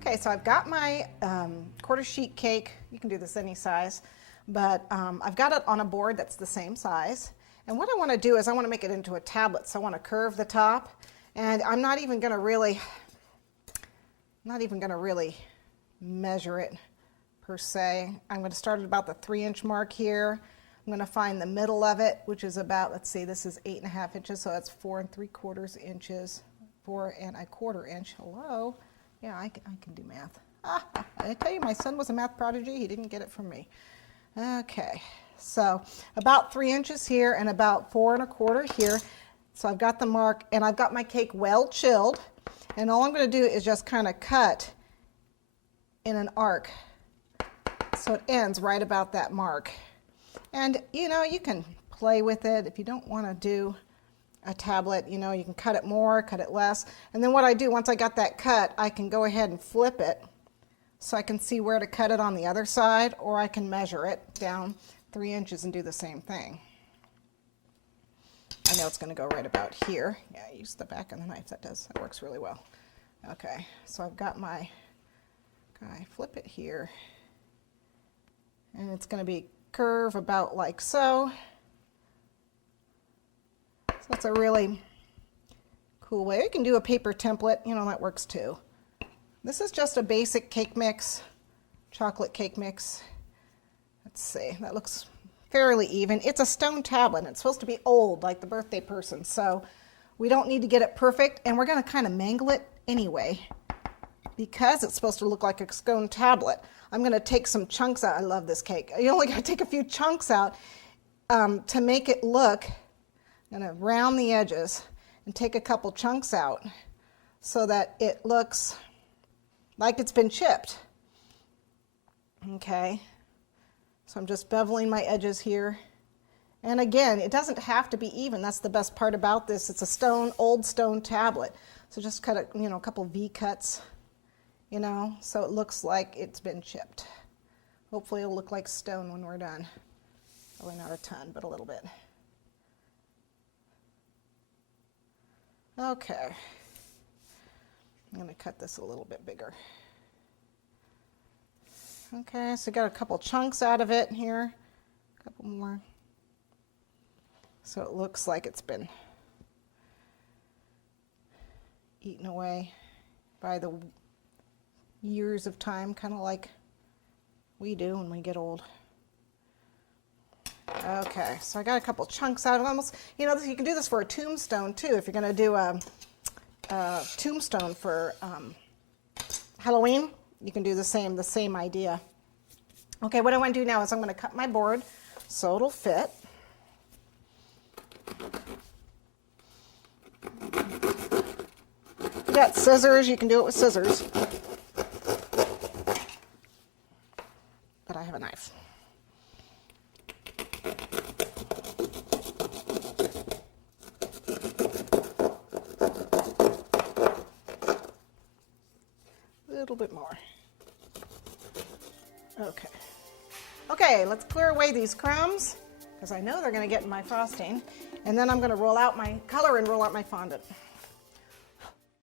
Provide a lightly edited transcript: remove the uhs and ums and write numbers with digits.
Okay, so I've got my quarter sheet cake. You can do this any size, but I've got it on a board that's the same size. And what I want to do is I want to make it into a tablet. So I want to curve the top, and I'm not even going to really measure it per se. I'm going to start at about the 3-inch mark here. I'm going to find the middle of it, which is about, let's see, this is 8.5 inches, so that's 4 3/4 inches, 4 1/4 inch. Hello? Yeah, I can do math. I tell you, my son was a math prodigy. He didn't get it from me. Okay, so about 3 inches here and about 4 1/4 here. So I've got the mark, and I've got my cake well chilled. And all I'm going to do is just kind of cut in an arc so it ends right about that mark. And you know, you can play with it. If you don't want to do a tablet, you know, you can cut it more, cut it less. And then what I do, once I got that cut, I can go ahead and flip it so I can see where to cut it on the other side, or I can measure it down 3 inches and do the same thing. I know it's going to go right about here. Yeah, use the back of the knife. That works really well. Okay, so I've got my, I flip it here, and it's going to be curve about like so. So that's a really cool way. You can do a paper template, you know, that works too. This is just a basic cake mix, chocolate cake mix. Let's see, that looks fairly even. It's a stone tablet, and it's supposed to be old, like the birthday person, so we don't need to get it perfect, and we're going to kind of mangle it anyway because it's supposed to look like a stone tablet. I'm going to take some chunks out. I love this cake. You only got to take a few chunks out to make it look. I'm going to round the edges and take a couple chunks out so that it looks like it's been chipped. Okay, so I'm just beveling my edges here. And again, it doesn't have to be even. That's the best part about this. It's a old stone tablet. So just cut a couple V cuts, you know, so it looks like it's been chipped. Hopefully it'll look like stone when we're done. Probably not a ton, but a little bit. Okay. I'm going to cut this a little bit bigger. Okay, so got a couple chunks out of it here. A couple more. So it looks like it's been eaten away by the years of time, kind of like we do when we get old. Okay, so I got a couple chunks out of almost, you know, you can do this for a tombstone too. If you're going to do a tombstone for Halloween, you can do the same idea. Okay, what I want to do now is I'm going to cut my board so it'll fit. You got scissors, you can do it with scissors. But I have a knife. A little bit more. Okay. Okay, let's clear away these crumbs because I know they're going to get in my frosting. And then I'm going to roll out my color and roll out my fondant.